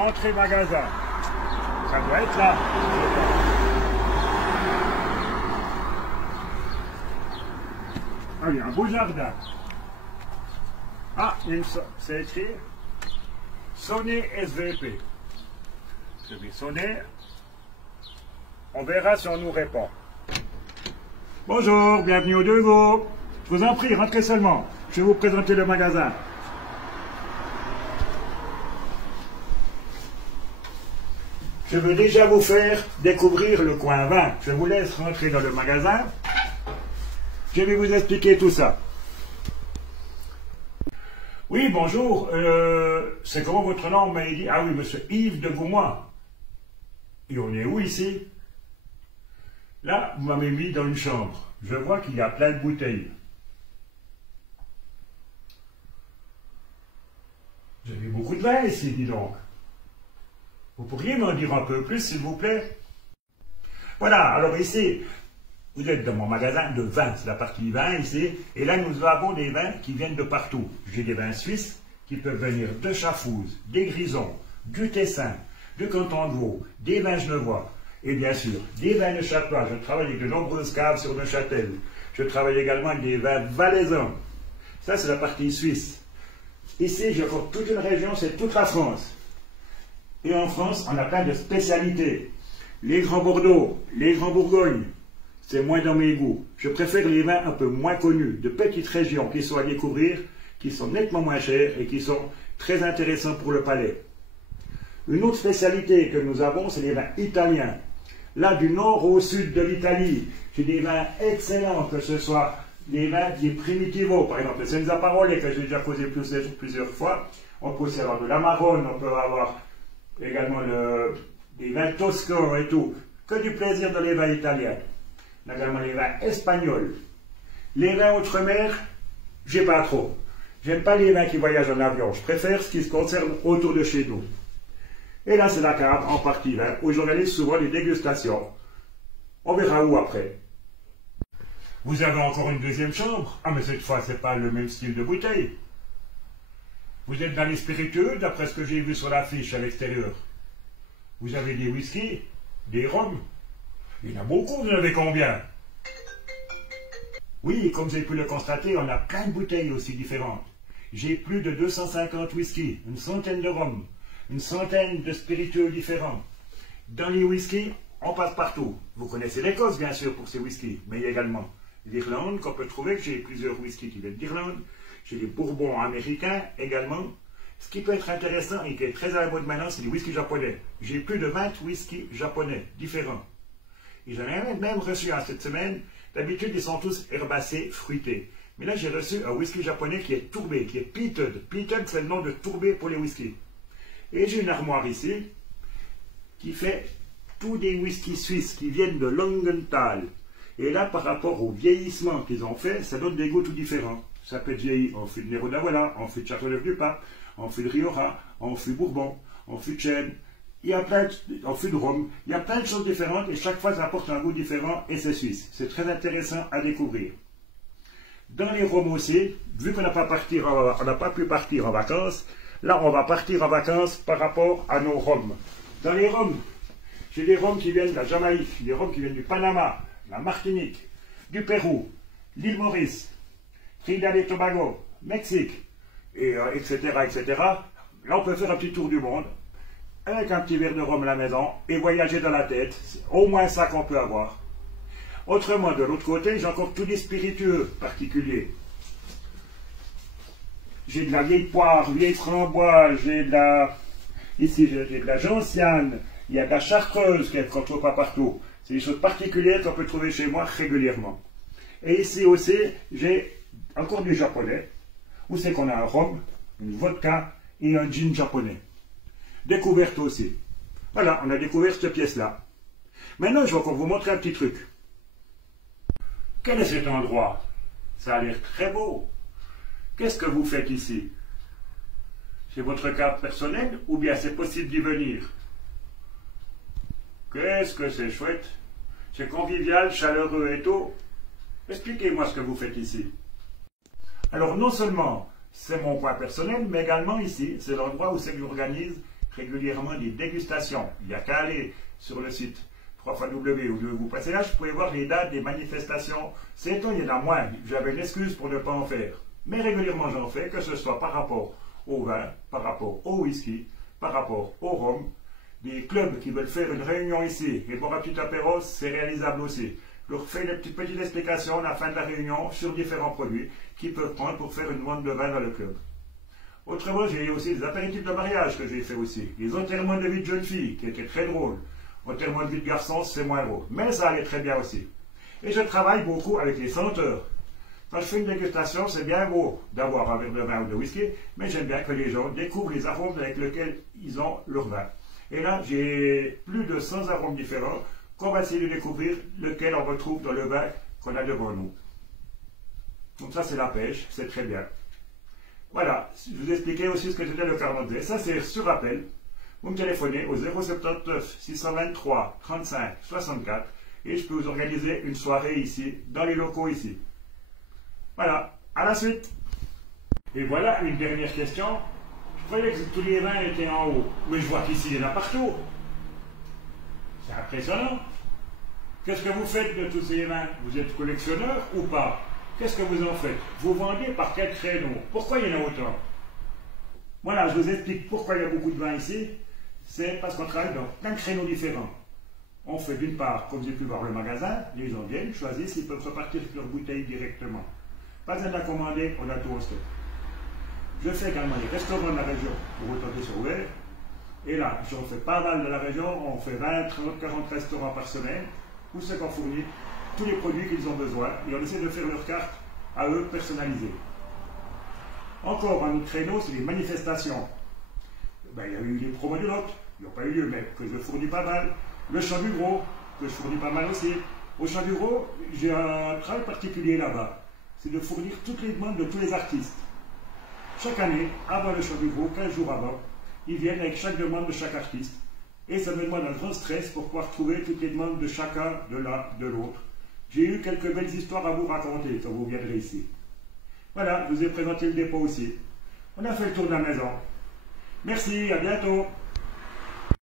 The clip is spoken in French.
entrée magasin. Ça doit être là. Ah, il y a un beau jardin. Ah, c'est écrit sonner SVP. Je vais sonner. On verra si on nous répond. Bonjour, bienvenue au Deveau. Je vous en prie, rentrez seulement. Je vais vous présenter le magasin. Je veux déjà vous faire découvrir le coin vin. Je vous laisse rentrer dans le magasin. Je vais vous expliquer tout ça. Oui, bonjour. C'est comment votre nom? On m'a dit. Ah oui, monsieur Yves de Goumois. Et on est où ici? Là, vous m'avez mis dans une chambre. Je vois qu'il y a plein de bouteilles. J'ai vu beaucoup de vin ici, dis donc. Vous pourriez m'en dire un peu plus, s'il vous plaît? Voilà, alors ici, vous êtes dans mon magasin de vin, c'est la partie vin ici, et là nous avons des vins qui viennent de partout. J'ai des vins suisses qui peuvent venir de Chafouz, des Grisons, du Tessin, du canton de Vaud, des vins genevois, et bien sûr, des vins de Château. Je travaille avec de nombreuses caves sur Neuchâtel. Je travaille également avec des vins valaisans. Ça, c'est la partie suisse. Ici, j'ai encore toute une région, c'est toute la France. Et en France, on a plein de spécialités. Les grands Bordeaux, les grands Bourgognes, c'est moins dans mes goûts. Je préfère les vins un peu moins connus, de petites régions qui sont à découvrir, qui sont nettement moins chers et qui sont très intéressants pour le palais. Une autre spécialité que nous avons, c'est les vins italiens. Là, du nord au sud de l'Italie, j'ai des vins excellents, que ce soit des vins dits primitivo, par exemple le Senza Parole, que j'ai déjà causé plusieurs fois. On peut aussi avoir de l'Amarone, on peut avoir également des vins toscans et tout. Que du plaisir dans les vins italiens. On a également les vins espagnols. Les vins outre-mer, j'ai pas trop. J'aime pas les vins qui voyagent en avion. Je préfère ce qui se concerne autour de chez nous. Et là, c'est la cave en partie vin, où j'organise souvent les dégustations. On verra où après. Vous avez encore une deuxième chambre? Ah, mais cette fois, c'est pas le même style de bouteille. Vous êtes dans les spiritueux, d'après ce que j'ai vu sur l'affiche à l'extérieur. Vous avez des whisky, des rhums. Il y en a beaucoup, vous en avez combien? Oui, comme vous avez pu le constater, on a plein de bouteilles aussi différentes. J'ai plus de 250 whisky, une centaine de rhums, une centaine de spiritueux différents. Dans les whisky, on passe partout. Vous connaissez l'Écosse, bien sûr, pour ces whisky, mais il y a également l'Irlande, qu'on peut trouver, que j'ai plusieurs whisky qui viennent d'Irlande. J'ai des bourbons américains également. Ce qui peut être intéressant et qui est très à la mode maintenant, c'est les whisky japonais. J'ai plus de 20 whisky japonais différents. Et j'en ai même reçu un cette semaine. D'habitude, ils sont tous herbacés, fruités. Mais là, j'ai reçu un whisky japonais qui est tourbé, qui est peated. Peated, c'est le nom de tourbé pour les whiskies. Et j'ai une armoire ici qui fait tous des whiskies suisses qui viennent de Langenthal. Et là, par rapport au vieillissement qu'ils ont fait, ça donne des goûts tout différents. Ça peut être vieilli en fût de Nero d'Avola, en fût de Châteauneuf du Pape, en fût de Rioja, en fût Bourbon, en fût de Chêne, il y a plein en fût de Rhum. Il y a plein de choses différentes et chaque fois ça apporte un goût différent et c'est suisse. C'est très intéressant à découvrir. Dans les rhums aussi, vu qu'on n'a pas pu partir en vacances, là on va partir en vacances par rapport à nos rhums. Dans les rhums, j'ai des rhums qui viennent de la Jamaïque, des rhums qui viennent du Panama, la Martinique, du Pérou, l'île Maurice, Trinidad et Tobago, Mexique, et, etc., etc. Là, on peut faire un petit tour du monde, avec un petit verre de rhum à la maison, et voyager dans la tête. C'est au moins ça qu'on peut avoir. Autrement, de l'autre côté, j'ai encore tous les spiritueux particuliers. J'ai de la vieille poire, vieille framboise, ici, j'ai de la gentiane, il y a de la chartreuse qu'on ne trouve pas partout. C'est des choses particulières qu'on peut trouver chez moi régulièrement. Et ici aussi, j'ai encore du japonais, où c'est qu'on a un rhum, une vodka et un gin japonais. Découverte aussi. Voilà, on a découvert cette pièce-là. Maintenant, je vais encore vous montrer un petit truc. Quel est cet endroit? Ça a l'air très beau. Qu'est-ce que vous faites ici? C'est votre carte personnelle ou bien c'est possible d'y venir? Qu'est-ce que c'est chouette? C'est convivial, chaleureux et tout. Expliquez-moi ce que vous faites ici. Alors non seulement c'est mon coin personnel, mais également ici, c'est l'endroit où c'est que j'organise régulièrement des dégustations. Il n'y a qu'à aller sur le site www où vous passez là, vous pouvez voir les dates des manifestations. C'est étonnant, il y en a moins. J'avais une excuse pour ne pas en faire. Mais régulièrement j'en fais, que ce soit par rapport au vin, par rapport au whisky, par rapport au rhum. Des clubs qui veulent faire une réunion ici et boire un petit apéro, c'est réalisable aussi. Je leur fais des petites explications à la fin de la réunion sur différents produits qu'ils peuvent prendre pour faire une vente de vin dans le club. Autrement, j'ai eu aussi des apéritifs de mariage que j'ai fait aussi. Les enterrements de vie de jeunes filles qui étaient très drôles. Enterrements de vie de garçons, c'est moins drôle. Mais ça allait très bien aussi. Et je travaille beaucoup avec les senteurs. Quand je fais une dégustation, c'est bien beau d'avoir un verre de vin ou de whisky, mais j'aime bien que les gens découvrent les arômes avec lesquels ils ont leur vin. Et là, j'ai plus de 100 arômes différents qu'on va essayer de découvrir lequel on retrouve dans le vin qu'on a devant nous. Donc ça, c'est la pêche, c'est très bien. Voilà, je vous expliquais aussi ce que c'était le carnet. Ça, c'est sur appel. Vous me téléphonez au 079 623 35 64 et je peux vous organiser une soirée ici, dans les locaux ici. Voilà, à la suite. Et voilà une dernière question. Je croyais que tous les vins étaient en haut, mais je vois qu'ici il y en a partout. C'est impressionnant. Qu'est-ce que vous faites de tous ces vins? Vous êtes collectionneur ou pas? Qu'est-ce que vous en faites? Vous vendez par quel créneau? Pourquoi il y en a autant? Voilà, je vous explique pourquoi il y a beaucoup de vins ici. C'est parce qu'on travaille dans plein de créneaux différents. On fait d'une part, comme vous avez pu voir le magasin, les gens viennent, choisissent, ils peuvent repartir sur leur bouteille directement. Pas besoin de la commander, on a tout en stock. Je fais également les restaurants de la région pour autant sur ouvert. Et là, j'en fais pas mal de la région, on fait 20, 30, 40 restaurants par semaine, où c'est qu'on fournit tous les produits qu'ils ont besoin et on essaie de faire leur carte à eux personnalisée. Encore un autre créneau, c'est les manifestations. Ben, il y a eu les promos de l'autre, ils n'ont pas eu lieu, mais que je fournis pas mal. Le Champ du Gros, que je fournis pas mal aussi. Au Champ du Gros, j'ai un travail particulier là-bas, c'est de fournir toutes les demandes de tous les artistes. Chaque année, avant le Champ du Gros, 15 jours avant, ils viennent avec chaque demande de chaque artiste. Et ça me demande un grand stress pour pouvoir trouver toutes les demandes de chacun, de l'un, de l'autre. J'ai eu quelques belles histoires à vous raconter quand vous viendrez ici. Voilà, je vous ai présenté le dépôt aussi. On a fait le tour de la maison. Merci, à bientôt.